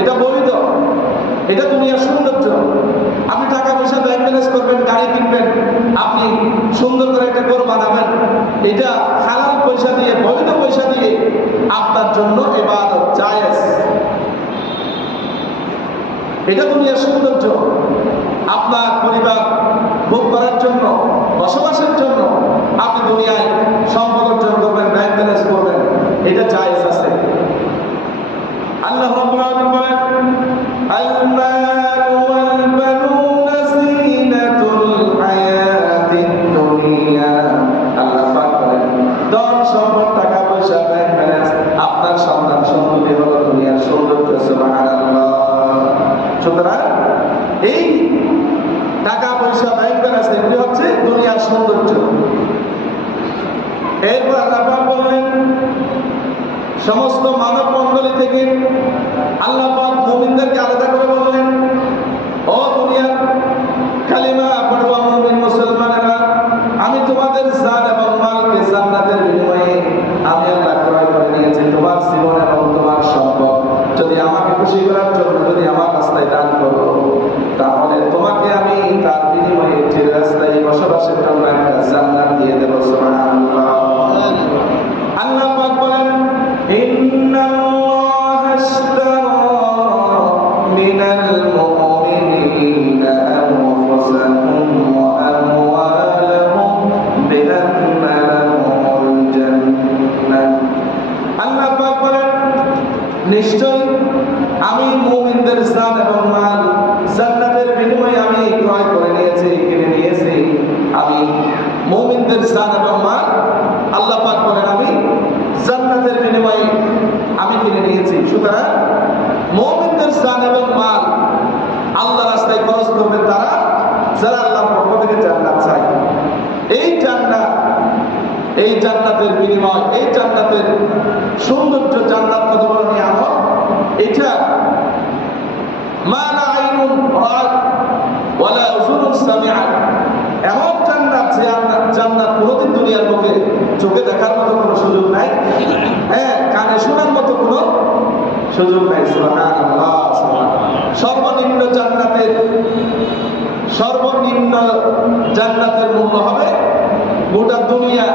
এটা বৈধ, এটা দুনিয়ার সৌন্দর্য। আপনি টাকা পয়সা ব্যাংক ব্যালেন্স করবেন, গাড়ি কিনবেন, আপনি সুন্দর করে একটা ঘর বানাবেন, এটা হালাল পয়সা দিয়ে, বৈধ পয়সা দিয়ে আপনার জন্য ইবাদত জায়েজ। এটা দুনিয়ার সৌন্দর্য। আপনার পরিবার ভোগ করার জন্য, বসবাসের জন্য আপনি দুনিয়ায় সম্পদ অর্জন করবেন, ব্যাংক ব্যালেন্স করবেন, এটা জায়েজ আছে। আল্লাহ রাব্বুল আলামিন বলেন, আল-মালু ওয়াল বানুনা যিনাতুল হায়াতিদ দুনিয়া। আল্লাহ পাক বলেন, ধন সম্পদ, টাকা পয়সা, ব্যাংক ব্যালেন্স, আপনার সন্তান সন্ততি হলো দুনিয়ার সৌন্দর্য। সুবহানাল্লাহ। সুতরাং এই টাকা পয়সা, ব্যাংক ব্যালেন্স এগুলি হচ্ছে দুনিয়ার সৌন্দর্য। এরপর আল্লাহ পাক বললেন, সমস্ত মানব মণ্ডলী থেকে আল্লাহ পাক মুমিনদেরকে আলাদা করে বললেন, ও দুনিয়ার কালিমা পড়ুয়া মুমিন মুসলমানেরা, আমি তোমাদের জান এবং মালকে জান্নাতের বিনিময়ে আমি আল্লাহ ক্রয় করে নিয়েছি। তোমার জীবন এবং তোমার সম্পদ যদি আমাকে খুশি করার জন্য যদি আমার রাস্তায় দান করো, তাহলে তোমাকে আমি তার বিনিময়ে চিরস্থায়ী বসবাসের জন্য একটা জান্নাত দিয়ে দেব। সুবহানাল্লাহ। আল্লাহ পাক বলেন, ইন্নাল্লাহা আশতারা মিনাল মুমিনিনা আনফুসাহুম ওয়া আমওয়ালাহুম বিআন্না লাহুমুল জান্নাহ। আল্লাহ পাক বলেন, নিশ্চয়ই আমি মুমিনদের জান এবং মাল জান্নাতের বিনিময়ে আমি ক্রয় করে নিয়েছি, কিনে নিয়েছি। আমি মুমিনদের জান এবং মাল আল্লাহ পাক বলেন আমি জান্নাতের বিনিময়ে আমি কিনে নিয়েছি। সুতরাং মুমিনদের জান এবং মাল আল্লাহর রাস্তায় খরচ করবে তারা, যারা আল্লাহর পক্ষ থেকে জান্নাত চায়। এই জান্নাত, এই জান্নাতের বিনিময়, এই জান্নাতের সৌন্দর্য, জান্নাত কত বড় নিয়ামত! এটা মা লা আইনুন রাআত ওয়ালা উযুনুন সামিআত। এমন জান্নাত, যে জান্নাত কোনোদিন দুনিয়ার বুকে চোখে দেখার মতো কোনো সুযোগ নাই, হ্যাঁ, কানে শোনার মতো কোনো সুযোগ নাই। সুবহানাল্লাহ। সর্বনিম্ন জান্নাতের মূল্য হবে গোটা দুনিয়া